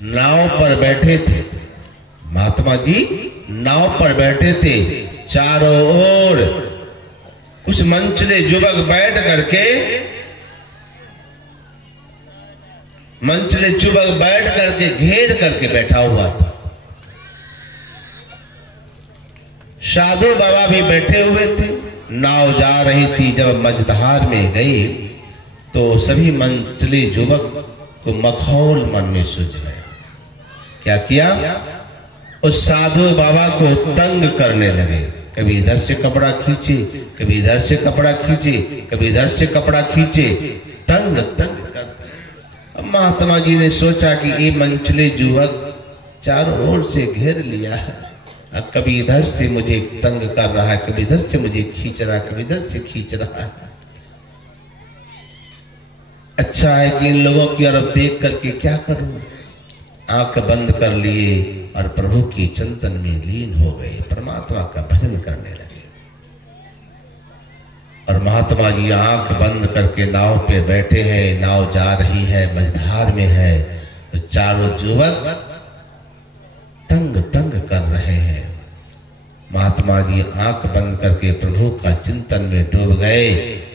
नाव पर बैठे थे। महात्मा जी नाव पर बैठे थे, चारों ओर कुछ मंचले युवक बैठ करके घेर करके बैठा हुआ था। साधु बाबा भी बैठे हुए थे। नाव जा रही थी, जब मझधार में गई तो सभी मंचले युवक को मखौल मन में सूझ गया। क्या किया? उस साधु बाबा को तंग करने लगे। कभी इधर से कपड़ा खींचे, कभी इधर से कपड़ा खींचे, कभी इधर से कपड़ा खींचे, तंग करते। अब महात्मा जी ने सोचा कि ये मंचले युवक चारों ओर से घेर लिया है, अब कभी इधर से मुझे तंग कर रहा है, कभी इधर से मुझे खींच रहा है, कभी इधर से खींच रहा है। अच्छा है कि इन लोगों की ओर देख करके क्या करूं। आंख बंद कर लिए और प्रभु की चिंतन में लीन हो गए, परमात्मा का भजन करने लगे। और महात्मा जी आंख बंद करके नाव पे बैठे हैं, नाव जा रही है, मझधार में है, तो चारों युवक तंग कर रहे हैं। महात्मा जी आंख बंद करके प्रभु का चिंतन में डूब गए।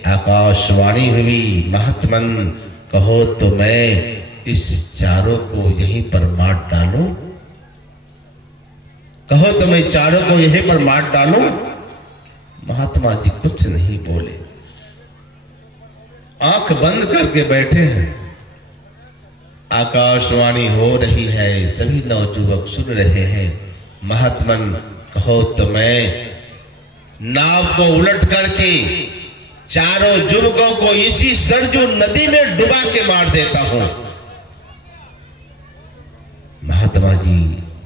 आकाशवाणी हुई, महात्मन कहो तो मैं इस चारों को यहीं पर मार डालूं, कहो तो मैं चारों को यहीं पर मार डालूं। महात्मा जी कुछ नहीं बोले, आंख बंद करके बैठे हैं। आकाशवाणी हो रही है, सभी नवयुवक सुन रहे हैं। महात्मन कहो तो मैं नाव को उलट करके चारों युवकों को इसी सरजू नदी में डुबा के मार देता हूं। महात्मा जी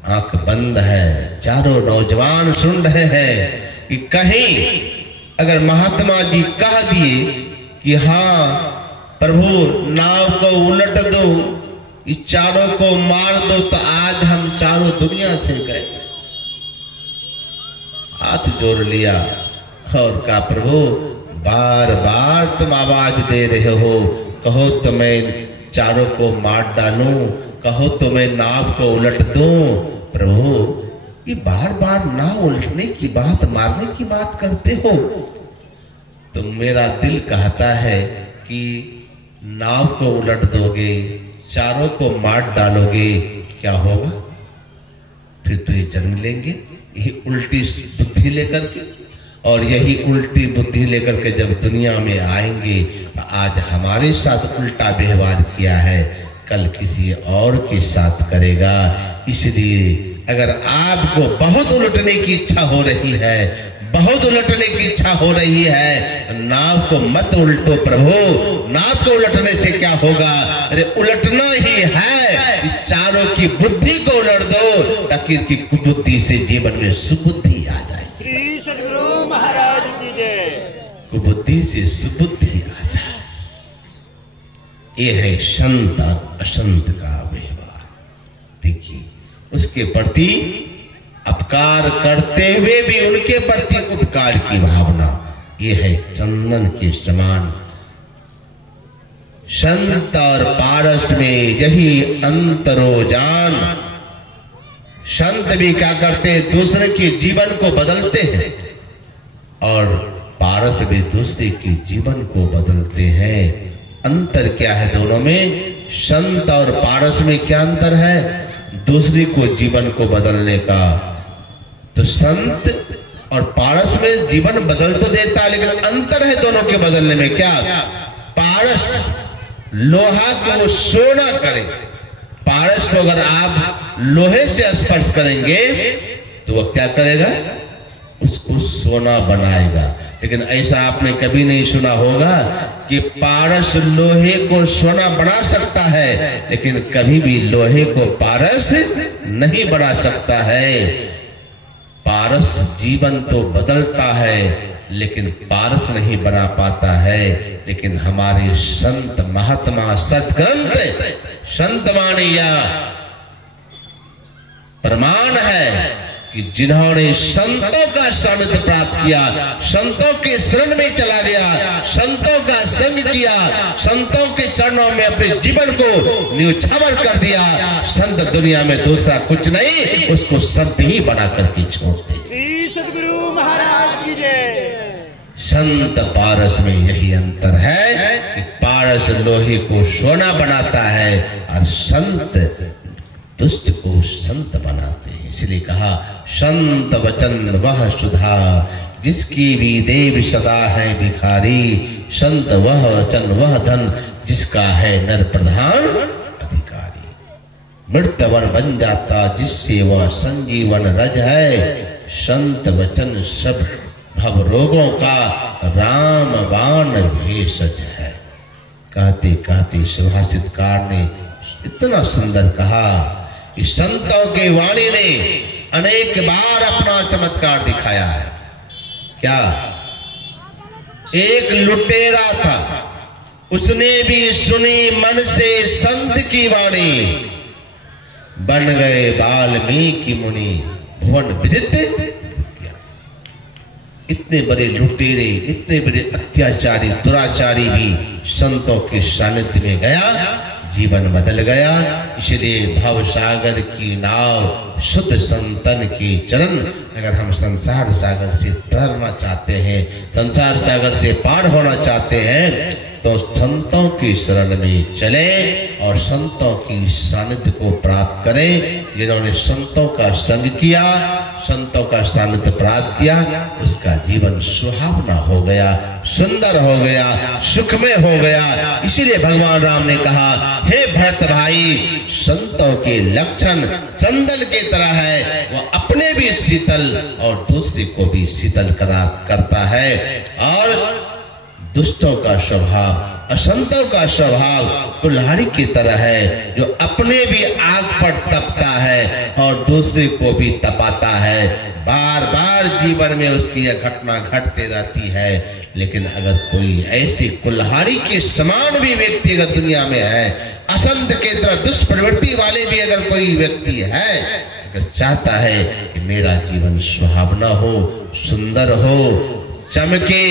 आंख बंद है, चारों नौजवान सुन रहे हैं कि कहीं अगर महात्मा जी कह दिए कि हाँ प्रभु नाव को उलट दो, इस चारों को मार दो, तो आज हम चारों दुनिया से गए। हाथ जोड़ लिया और कहा प्रभु बार बार तुम आवाज दे रहे हो, कहो तो मैं चारों को मार डालूं, कहो तो मैं नाव को उलट दूं। प्रभु ये बार बार नाव उलटने की बात, मारने की बात करते हो, तो मेरा दिल कहता है कि नाव को उलट दोगे, चारों को मार डालोगे, क्या होगा? फिर तो ये जन्म लेंगे यही उल्टी बुद्धि लेकर के, और यही उल्टी बुद्धि लेकर के जब दुनिया में आएंगे तो आज हमारे साथ उल्टा व्यवहार किया है, कल किसी और के साथ करेगा। इसलिए अगर आपको बहुत उलटने की इच्छा हो रही है, बहुत उलटने की इच्छा हो रही है, नाव को मत उल्टो प्रभु। नाव को उलटने से क्या होगा? अरे उलटना ही है, इस चारों की बुद्धि को उलट दो ताकि इनकी कुबुद्धि से जीवन में सुबुद्धि आ जाए। श्री सद्गुरु महाराज की जय। कुबुद्धि से सुबुद्धि आ जाए। ये है संत और असंत का व्यवहार। देखिए उसके प्रति अपकार करते हुए भी उनके प्रति उपकार की भावना, ये है चंदन के समान। संत और पारस में यही अंतरो जान। संत भी क्या करते हैं? दूसरे के जीवन को बदलते हैं, और पारस भी दूसरे के जीवन को बदलते हैं। अंतर क्या है दोनों में? संत और पारस में क्या अंतर है? दूसरे को जीवन को बदलने का। तो संत और पारस में जीवन बदल तो देता है, लेकिन अंतर है दोनों के बदलने में। क्या? पारस लोहा को सोना करे। पारस को अगर आप लोहे से स्पर्श करेंगे तो वह क्या करेगा? उसको सोना बनाएगा। लेकिन ऐसा आपने कभी नहीं सुना होगा कि पारस लोहे को सोना बना सकता है, लेकिन कभी भी लोहे को पारस नहीं बना सकता है। पारस जीवन तो बदलता है, लेकिन पारस नहीं बना पाता है। लेकिन हमारे संत महात्मा सदग्रंथ संत वाणी या प्रमाण है कि जिन्होंने संतों का सानिध्य प्राप्त किया, संतों के शरण में चला गया, संतों का संग किया, संतों के चरणों में अपने जीवन को न्यौछावर कर दिया, संत दुनिया में दूसरा कुछ नहीं, उसको संत ही बना करके छोड़ते। श्री सद्गुरु महाराज की जय। संत पारस में यही अंतर है कि पारस लोहे को सोना बनाता है और संत दुष्ट को संत बनाते हैं। इसलिए कहा संत वचन वह सुधा, जिसकी भी देव सदा है भिखारी, संत वह वचन वह धन, जिसका है नर प्रधान अधिकारी। मृतवन बन जाता जिससे वह संजीवन रज है, संत वचन सब भव रोगों का राम बाण भेषज है। कहते कहते सुभाषितकार ने इतना सुंदर कहा, इस संतों के वाणी ने अनेक बार अपना चमत्कार दिखाया है। क्या? एक लुटेरा था, उसने भी सुनी मन से संत की वाणी, बन गए वाल्मीकि मुनि, भुवन विदित। इतने बड़े लुटेरे, इतने बड़े अत्याचारी, दुराचारी भी संतों के सानिध्य में गया, जीवन बदल गया। इसलिए भव सागर की नाव शुद्ध संतन के चरण। अगर हम संसार सागर से तरना चाहते हैं, संसार सागर से पार होना चाहते हैं, तो संतों की शरण में चले और संतों की सानिध्य को प्राप्त करें। जिन्होंने संतों का संग किया, संतों का सानिध्य प्राप्त किया, उसका जीवन सुहावना हो गया, सुंदर हो गया, सुखमय हो गया। इसीलिए भगवान राम ने कहा, हे भरत भाई, संतों के लक्षण चंदन की तरह है, वह अपने भी शीतल और दूसरे को भी शीतल करता है। और दुष्टों का स्वभाव, असंतों का स्वभाव कुल्हाड़ी की तरह है, जो अपने भी आग पर तपता है और दूसरे को भी तपाता है। बार बार जीवन में उसकी यह घटना घटते रहती है। लेकिन अगर कोई ऐसी कुल्हाड़ी के समान भी व्यक्ति अगर दुनिया में है, असंत के तरह दुष्प्रवृत्ति वाले भी अगर कोई व्यक्ति है, अगर चाहता है कि मेरा जीवन सुहावना हो, सुंदर हो, चमके,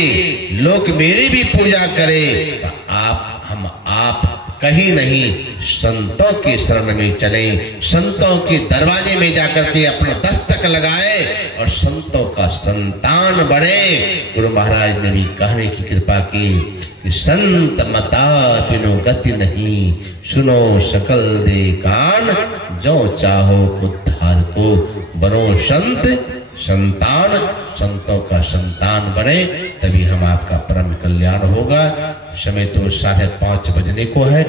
लोग मेरी भी पूजा करें, तो आप कहीं नहीं संतों के शरण में चले, संतों के दरवाजे में जाकर के अपना दस्तक लगाए और संतों का संतान बने। गुरु महाराज ने भी कहने की कृपा की कि संत मता बिनु गति नहीं, सुनो सकल दे कान, जो चाहो उद्धार को, बनो संत संतान। संतों का संतान बने, तभी हम आपका परम कल्याण होगा। समय तो 5:30 बजने को है।